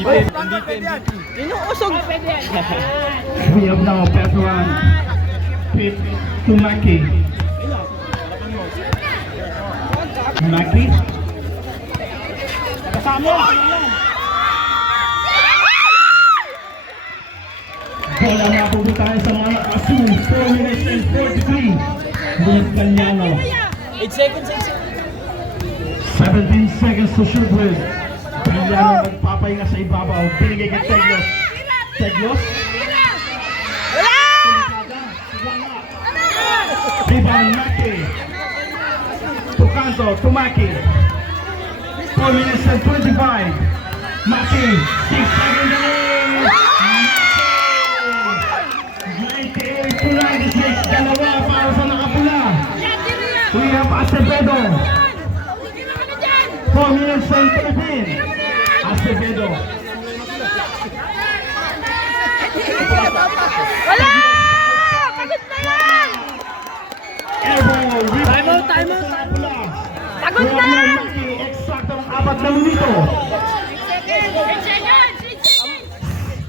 Inuusog. We have now Petron Pit to Maki. Maki. Bola na pupunta tayo sa mga asu. 4 minutes and 43. Bulat Kanyano. 8 seconds, 17 seconds to shoot with. Kanyano magpapahinga sa ibabaw. Binigay kay Teglos. Teglos. Rebound Maki. Tukanto to Maki. 4 minutes and 25. Maki. 6 seconds away. 98 to 96. Dalawa para sa nakapula. We have Acevedo. 4 minutes and 13. Acevedo. Wala! Pagod na yan! Airball. Time out, time out. Pagod na! Eksaktong 4 na minuto.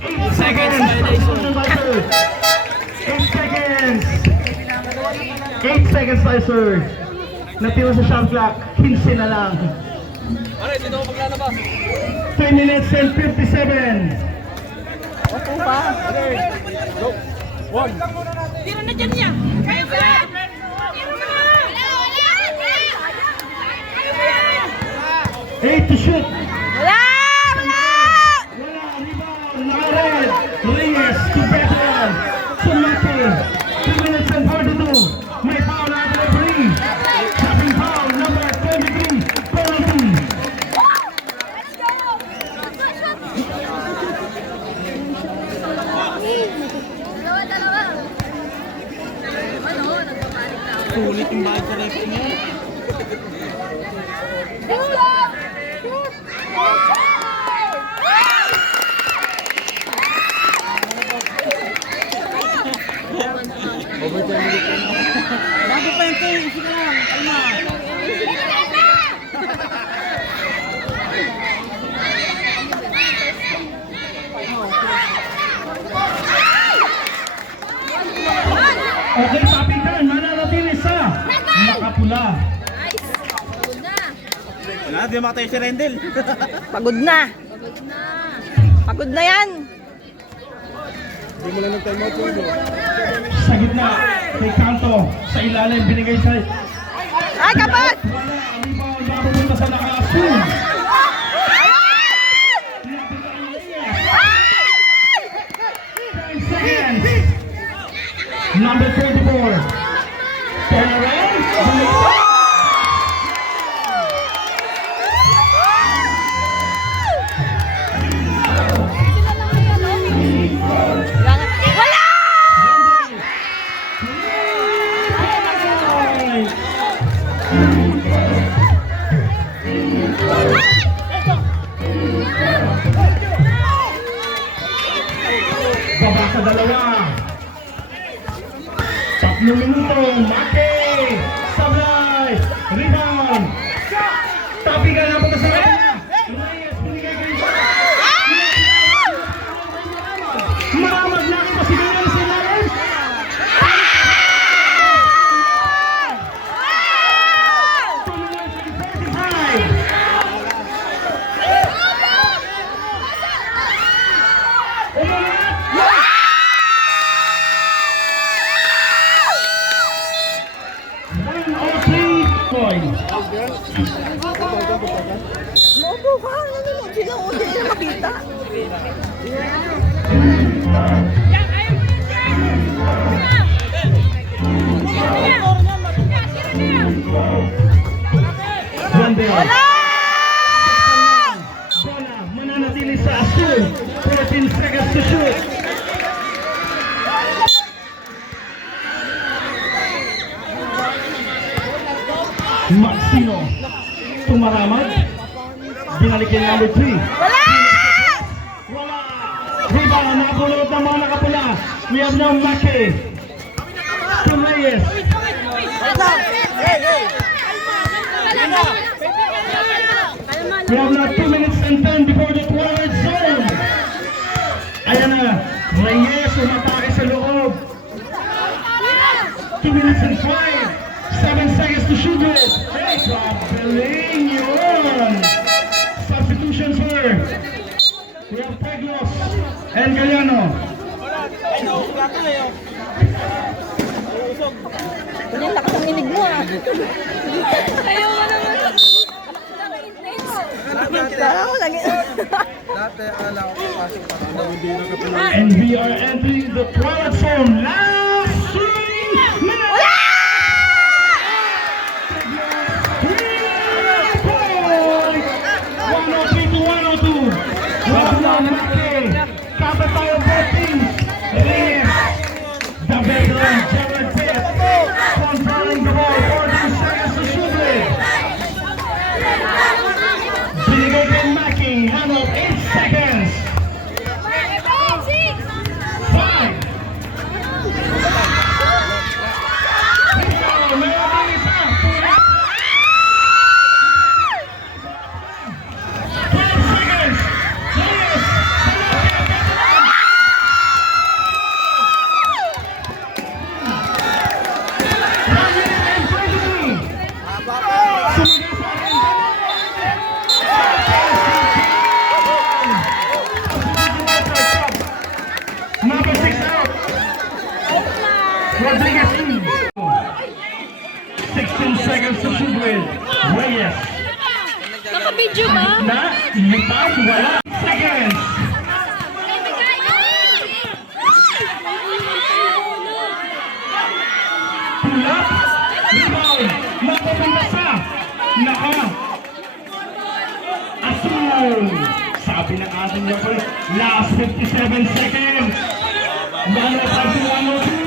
8 seconds. 8 seconds tayo, sir. Natira sa shot clock. 15 na lang. 3 minutes and 57. Opo pa. Tira na dyan niya! Kaya ba? Tira na! 8 to shoot. Wala! Wala! Wala. Rebound. Nakared. Reyes to Petron. Sumaki. 2 minutes and 42. May foul na ito referee. Tapping foul number 23. Penalty. Dalawa. Ano? Nagpapalik na ako. Sulit yung bag sa record niya. Let's go! Bago pa yung tayo, isa ka lang. Kalma. Okay, papitan. Mananatili sa nakapula. Nice! Pagod na! Wala, di makatayo si Rendel. Pagod na! Pagod na! Pagod na yan! Hindi mo lang nag-time out yun. Sa gitna. Kay Kanto. Sa ilalim. Binigay sa... Ay, kapat! Wala. Rebound. Mapupunta sa naka-assume. 10 seconds. Number 34. Turn around. Wala! Baba sa dalawa. 3 minuto. Maki. Sablay. Rebound. Tapi ka na punta sa kanya. Reyes, binigay kay Maramag na kita si Reyes sa ilalim. Mobo ka! Nanonood sila o hindi na makita. Wala! Bola, mananatili sa asul. 14 seconds to shoot. Maxino. Tumaramag. Binalikin number 3. Wala! Wala! Rebound, napulot ng mga nakapula. We have now Maki. To Reyes. We have now 2 minutes and 10 before the twilight zone. minutes and 7 seconds to shoot with. Hey, Galing yun! Substitutions were, we have Peglos and Galiano. Ang lakas ng inig mo ah. Ayaw mo naman. Ako lagi. And we are entering the twilight zone. Last 3 minutes! The veteran Jared Pitt controlling the ball, 14 seconds to shoot with. Binigay kay Mackie, handoff, 8 seconds. 5. Meron isa. 12 seconds. Yes. Number 6 out. Rodriguez in. 16 seconds to shoot with. Reyes. Naka-video ba? Na, lipad, wala. Seconds. Pull up. Rebound. Napapunta sa. Naka. Asul. Sabi ng ating referee, last 57 seconds. 105 to 102.